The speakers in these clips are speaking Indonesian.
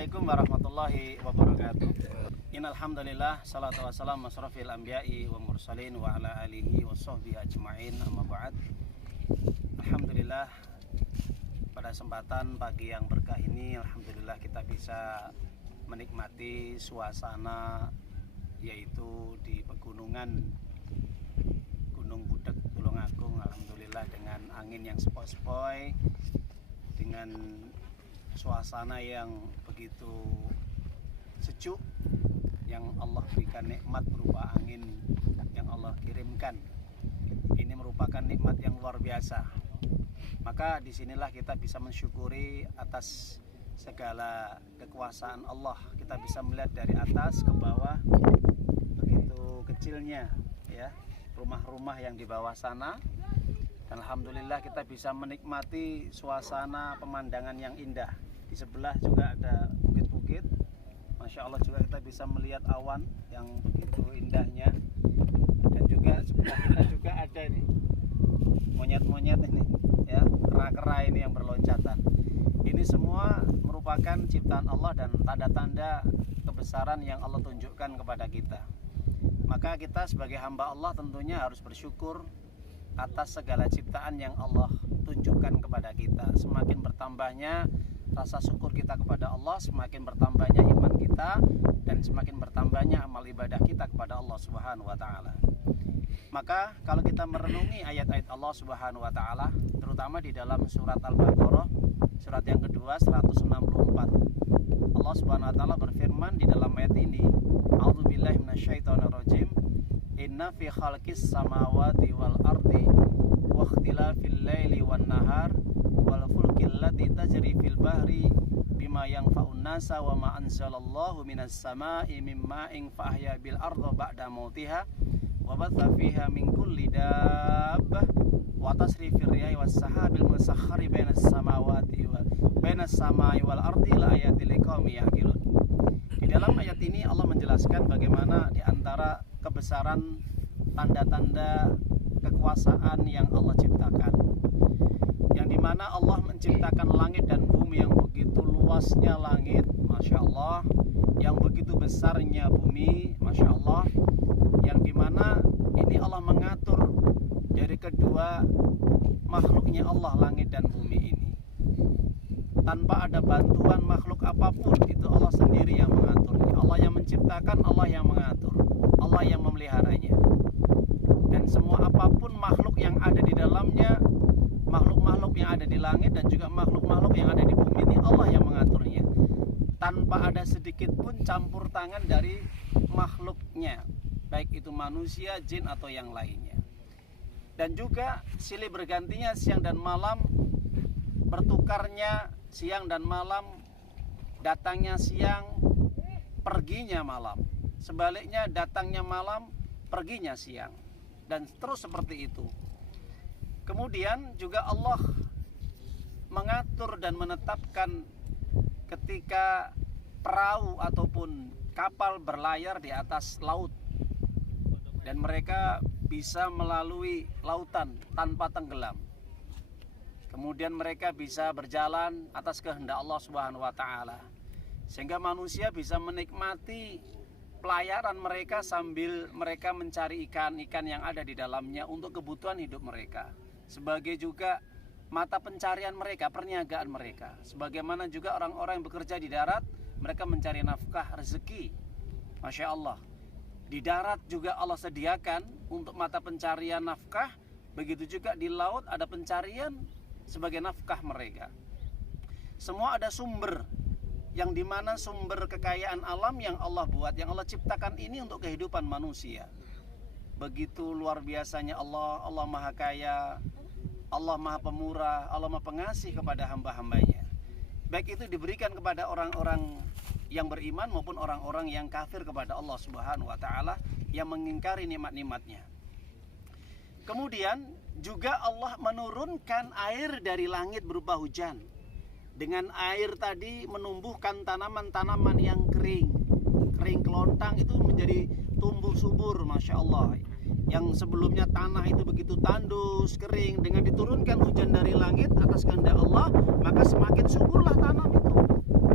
Assalamualaikum warahmatullahi wabarakatuh. Innal hamdalillah salatu wassalamu asrofil anbiya'i wa mursalin wa ala alihi wa sahbihi ajma'in, amma ba'd. Alhamdulillah, pada kesempatan pagi yang berkah ini alhamdulillah kita bisa menikmati suasana yaitu di pegunungan Gunung Budak Tulungagung. Alhamdulillah dengan angin yang sepoi-sepoi, dengan suasana yang begitu sejuk yang Allah berikan, nikmat berupa angin yang Allah kirimkan. Ini merupakan nikmat yang luar biasa. Maka disinilah kita bisa mensyukuri atas segala kekuasaan Allah. Kita bisa melihat dari atas ke bawah begitu kecilnya ya rumah-rumah yang di bawah sana. Dan alhamdulillah kita bisa menikmati suasana pemandangan yang indah. Di sebelah juga ada bukit-bukit. Masya Allah, juga kita bisa melihat awan yang begitu indahnya. Dan juga sebelah kita juga ada nih monyet-monyet ini ya, kera-kera ini yang berloncatan. Ini semua merupakan ciptaan Allah dan tanda-tanda kebesaran yang Allah tunjukkan kepada kita. Maka kita sebagai hamba Allah tentunya harus bersyukur atas segala ciptaan yang Allah tunjukkan kepada kita. Semakin bertambahnya rasa syukur kita kepada Allah, semakin bertambahnya iman kita, dan semakin bertambahnya amal ibadah kita kepada Allah Subhanahu wa Ta'ala. Maka kalau kita merenungi ayat-ayat Allah Subhanahu wa Ta'ala, terutama di dalam surat Al-Baqarah, surat yang kedua 164, Allah Subhanahu wa Ta'ala berfirman di dalam ayat ini, A'udzubillahi minasyaitonirrajim, Inna fi khalqis samawati wal ardi wa ikhtilafil laili wan nahar wal fulkil lati tajri fil bahri bima yanfa'un nasa wa ma anzalallahu minas samai mim ma'in fa ahya bil arda ba'da mautiha wa batha fiha min kulli dabbah wa tasrifir riyahi was sahabil musakhkhari bainas samai wal ardi la ayatil liqaumin yaqilun. Di dalam ayat ini Allah menjelaskan bagaimana di antara kebesaran tanda-tanda kekuasaan yang Allah ciptakan, yang dimana Allah menciptakan langit dan bumi yang begitu luasnya langit, Masya Allah, yang begitu besarnya bumi, Masya Allah, yang dimana ini Allah mengatur dari kedua makhluknya Allah, langit dan bumi ini, tanpa ada bantuan makhluk apapun. Itu Allah sendiri yang mengaturnya. Allah yang menciptakan, Allah yang mengatur, Allah yang memeliharanya. Dan semua apapun makhluk yang ada di dalamnya, makhluk-makhluk yang ada di langit dan juga makhluk-makhluk yang ada di bumi ini, Allah yang mengaturnya, tanpa ada sedikit pun campur tangan dari makhluknya, baik itu manusia, jin atau yang lainnya. Dan juga silih bergantinya siang dan malam, bertukarnya siang dan malam, datangnya siang, perginya malam, sebaliknya datangnya malam, perginya siang, dan terus seperti itu. Kemudian juga Allah mengatur dan menetapkan ketika perahu ataupun kapal berlayar di atas laut, dan mereka bisa melalui lautan tanpa tenggelam. Kemudian mereka bisa berjalan atas kehendak Allah Subhanahu wa Ta'ala, sehingga manusia bisa menikmati pelayaran mereka sambil mereka mencari ikan-ikan yang ada di dalamnya untuk kebutuhan hidup mereka, sebagai juga mata pencarian mereka, perniagaan mereka. Sebagaimana juga orang-orang yang bekerja di darat, mereka mencari nafkah, rezeki. Masya Allah, di darat juga Allah sediakan untuk mata pencarian nafkah. Begitu juga di laut ada pencarian sebagai nafkah mereka. Semua ada sumber, yang dimana sumber kekayaan alam yang Allah buat, yang Allah ciptakan ini untuk kehidupan manusia. Begitu luar biasanya Allah. Allah maha kaya, Allah maha pemurah, Allah maha pengasih kepada hamba-hambanya. Baik itu diberikan kepada orang-orang yang beriman maupun orang-orang yang kafir kepada Allah Subhanahu wa Ta'ala, yang mengingkari nikmat-nikmatnya. Kemudian juga Allah menurunkan air dari langit berupa hujan. Dengan air tadi menumbuhkan tanaman-tanaman yang kering kelontang, itu menjadi tumbuh subur, Masya Allah. Yang sebelumnya tanah itu begitu tandus, kering, dengan diturunkan hujan dari langit atas kehendak Allah, maka semakin suburlah tanam itu.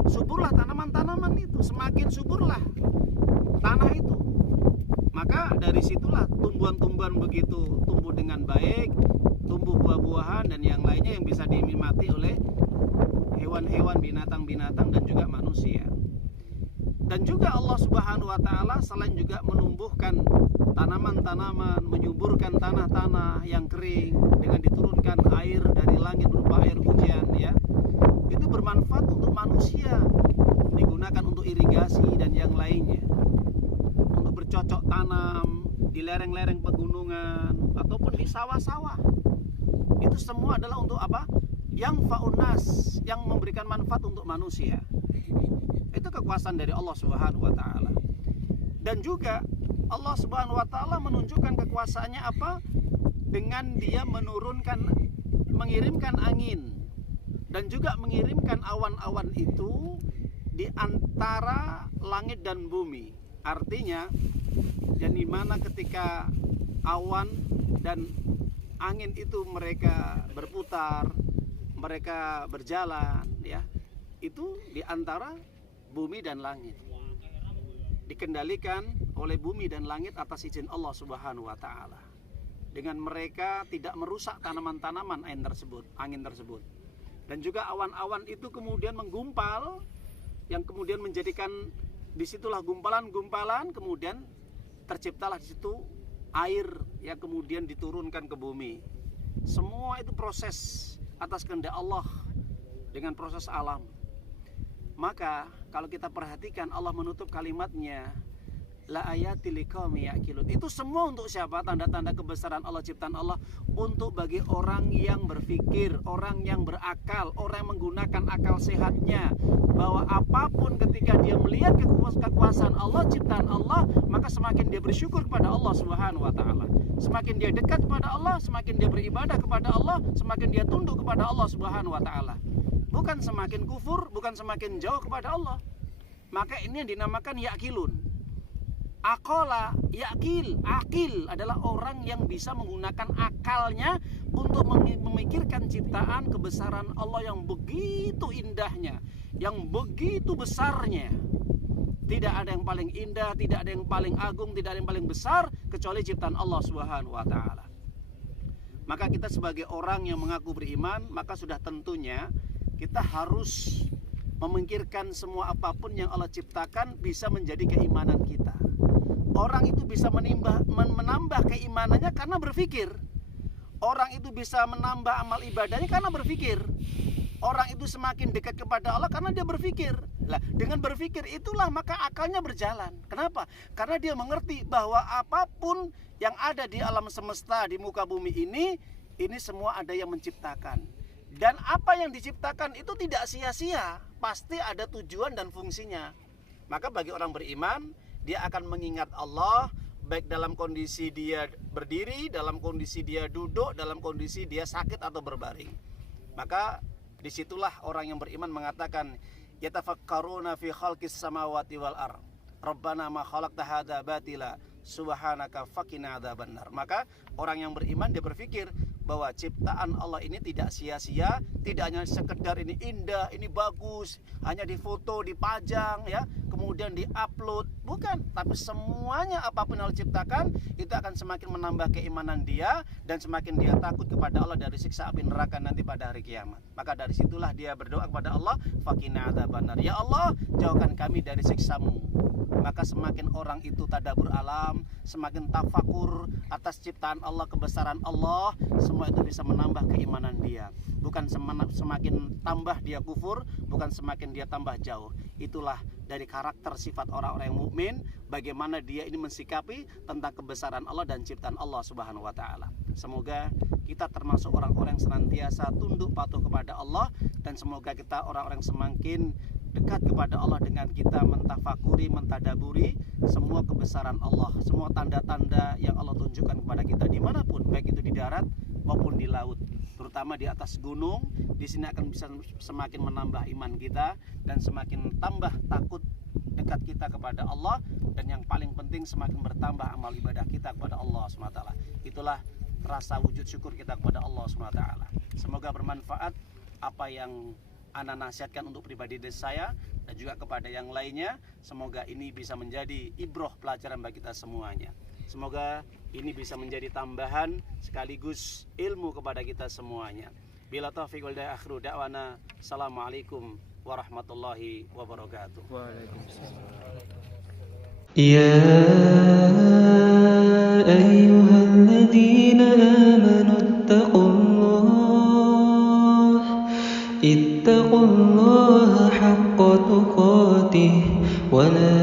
suburlah tanaman-tanaman itu, semakin suburlah tanah itu. Maka dari situlah tumbuhan-tumbuhan begitu tumbuh dengan baik, tumbuh buah-buahan dan yang lainnya yang bisa dinikmati oleh hewan-hewan, binatang-binatang dan juga manusia. Dan juga Allah Subhanahu wa taala selain juga menumbuhkan tanaman-tanaman, menyuburkan tanah-tanah yang kering dengan diturunkan air dari langit berupa air hujan ya. Itu bermanfaat untuk manusia, digunakan untuk irigasi dan yang lainnya. Untuk bercocok tanam di lereng-lereng pegunungan ataupun di sawah-sawah. Itu semua adalah untuk apa? Yang faunas, yang memberikan manfaat untuk manusia. Itu kekuasaan dari Allah Subhanahu wa taala. Dan juga Allah Subhanahu wa taala menunjukkan kekuasaannya apa? Dengan dia mengirimkan angin dan juga mengirimkan awan-awan itu di antara langit dan bumi. Artinya, dan di mana ketika awan dan angin itu mereka berputar, mereka berjalan ya, itu di antara bumi dan langit, dikendalikan oleh bumi dan langit atas izin Allah Subhanahu wa taala. Dengan mereka tidak merusak tanaman-tanaman angin tersebut. Dan juga awan-awan itu kemudian menggumpal, yang kemudian menjadikan disitulah gumpalan-gumpalan, kemudian terciptalah di situ air yang kemudian diturunkan ke bumi. Semua itu proses atas kehendak Allah dengan proses alam. Maka kalau kita perhatikan Allah menutup kalimatnya la ayati liqaumi yaqilun. Itu semua untuk siapa? Tanda-tanda kebesaran Allah, ciptaan Allah untuk bagi orang yang berpikir, orang yang berakal, orang yang menggunakan akal sehatnya, bahwa apapun ketika dia melihat kekuasaan Allah, ciptaan Allah, maka semakin dia bersyukur kepada Allah Subhanahu wa taala. Semakin dia dekat kepada Allah, semakin dia beribadah kepada Allah, semakin dia tunduk kepada Allah Subhanahu wa taala. Bukan semakin kufur, bukan semakin jauh kepada Allah. Maka ini yang dinamakan yaqilun. Aqala, yaqil, akil adalah orang yang bisa menggunakan akalnya untuk memikirkan ciptaan kebesaran Allah yang begitu indahnya, yang begitu besarnya. Tidak ada yang paling indah, tidak ada yang paling agung, tidak ada yang paling besar kecuali ciptaan Allah Subhanahu wa taala. Maka kita sebagai orang yang mengaku beriman, maka sudah tentunya kita harus memikirkan semua apapun yang Allah ciptakan bisa menjadi keimanan kita. Orang itu bisa menambah keimanannya karena berpikir. Orang itu bisa menambah amal ibadahnya karena berpikir. Orang itu semakin dekat kepada Allah karena dia berpikir. Nah, dengan berpikir itulah maka akalnya berjalan. Kenapa? Karena dia mengerti bahwa apapun yang ada di alam semesta, di muka bumi ini semua ada yang menciptakan. Dan apa yang diciptakan itu tidak sia-sia, pasti ada tujuan dan fungsinya. Maka bagi orang beriman, dia akan mengingat Allah baik dalam kondisi dia berdiri, dalam kondisi dia duduk, dalam kondisi dia sakit atau berbaring. Maka disitulah orang yang beriman mengatakan, yatafakkaruna fi khalqis samawati wal ardh. Rabbana ma khalaqta hadza batila subhanaka faqina adzabannar. Maka orang yang beriman dia berpikir bahwa ciptaan Allah ini tidak sia-sia, tidak hanya sekedar ini indah, ini bagus, hanya difoto, dipajang ya, kemudian diupload, bukan, tapi semuanya apapun yang Allah ciptakan itu akan semakin menambah keimanan dia dan semakin dia takut kepada Allah dari siksa api neraka nanti pada hari kiamat. Maka dari situlah dia berdoa kepada Allah, faqina adzabannar. Ya Allah, jauhkan kami dari siksa-Mu. Maka semakin orang itu tadabbur alam, semakin tafakur atas ciptaan Allah, kebesaran Allah, semua itu bisa menambah keimanan dia. Bukan semakin tambah dia kufur, bukan semakin dia tambah jauh. Itulah dari karakter sifat orang-orang yang mukmin, bagaimana dia ini mensikapi tentang kebesaran Allah dan ciptaan Allah Subhanahu wa taala. Semoga kita termasuk orang-orang yang senantiasa tunduk patuh kepada Allah, dan semoga kita orang-orang semakin dekat kepada Allah dengan kita mentafakuri, mentadaburi semua kebesaran Allah, semua tanda-tanda yang Allah tunjukkan kepada kita dimanapun, baik itu di darat maupun di laut, terutama di atas gunung. Di sini akan bisa semakin menambah iman kita dan semakin tambah takut dekat kita kepada Allah, dan yang paling penting semakin bertambah amal ibadah kita kepada Allah SWT. Itulah rasa wujud syukur kita kepada Allah SWT. Semoga bermanfaat apa yang Ana nasihatkan untuk pribadi saya dan juga kepada yang lainnya. Semoga ini bisa menjadi ibroh pelajaran bagi kita semuanya. Semoga ini bisa menjadi tambahan sekaligus ilmu kepada kita semuanya. Bila taufiq wal hidayah, akhiru da'wana. Assalamualaikum warahmatullahi wabarakatuh. Waalaikumsalam. يا أيها الذين آمنوا اتقوا الله حق تقاته ولا